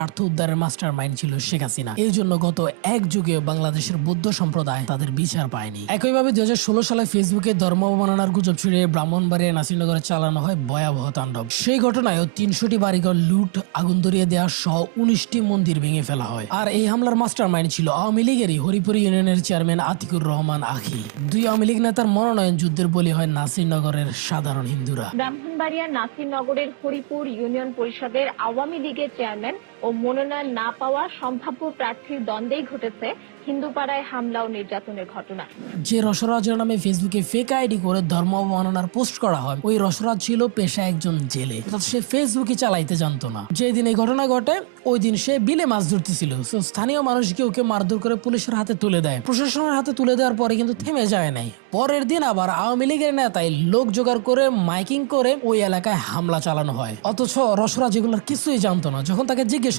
স্বার্থ উদ্ধারের master mind ছিল শেখ হাসিনা। এই জন্য গত এক যুগে বাংলাদেশের বৌদ্ধ সম্প্রদায় তাদের বিচার পায়নি। একইভাবে 2016 সালে ফেসবুকে ধর্ম অবমাননার গুজব ছড়িয়ে ব্রাহ্মণবাড়িয়া নাসিরনগরে চালানো হয় ভয়াবহ তাণ্ডব। সেই ঘটনায় 300টি বাড়িঘর লুট, আগুন ধরিয়ে দেওয়া সহ 19টি মন্দির ভেঙে ফেলা হয়। আর এই হামলার মাস্টার মাইন্ড ছিল আওয়ামী লীগেরই হরিপুর ইউনিয়নের চেয়ারম্যান আতিকুর রহমান আখি। দুই আওয়ামী লীগ নেতার মনোনয়ন যুদ্ধের বলি হয় নাসিরনগরের সাধারণ হিন্দুরা। ব্রাহ্মণবাড়িয়ার নাসিরনগরের হরিপুর ইউনিয়ন পরিষদের আওয়ামী লীগের চেয়ারম্যান ও মনোনয়ন না পাওয়া সম্ভাব্য প্রার্থীর দ্বন্দ্বেই ঘটেছে হিন্দুপাড়ায় হামলা ও নির্যাতনের ঘটনা। যে রসরাজের নামে ফেসবুকে ফেক আইডি করে ধর্ম অবমাননার পোস্ট করা হয়, ওই রসরাজ ছিল পেশা একজন জেলে। সে ফেসবুকে চালাইতে জানতো না। যেদিন এই ঘটনা ঘটে ওই দিন সে বিলে মাছ ধরতেছিল। স্থানীয় মানুষকে ওকে মারধর করে পুলিশের হাতে তুলে দেয়। প্রশাসনের হাতে তুলে দেওয়ার পরে কিন্তু থেমে যায় নাই। পরের দিন আবার আওয়ামী লীগের নেতাই লোক জোগাড় করে মাইকিং করে ওই এলাকায় হামলা চালানো হয়। অথচ রসরাজ এগুলোর কিছুই জানতো না। যখন তাকে জিজ্ঞেস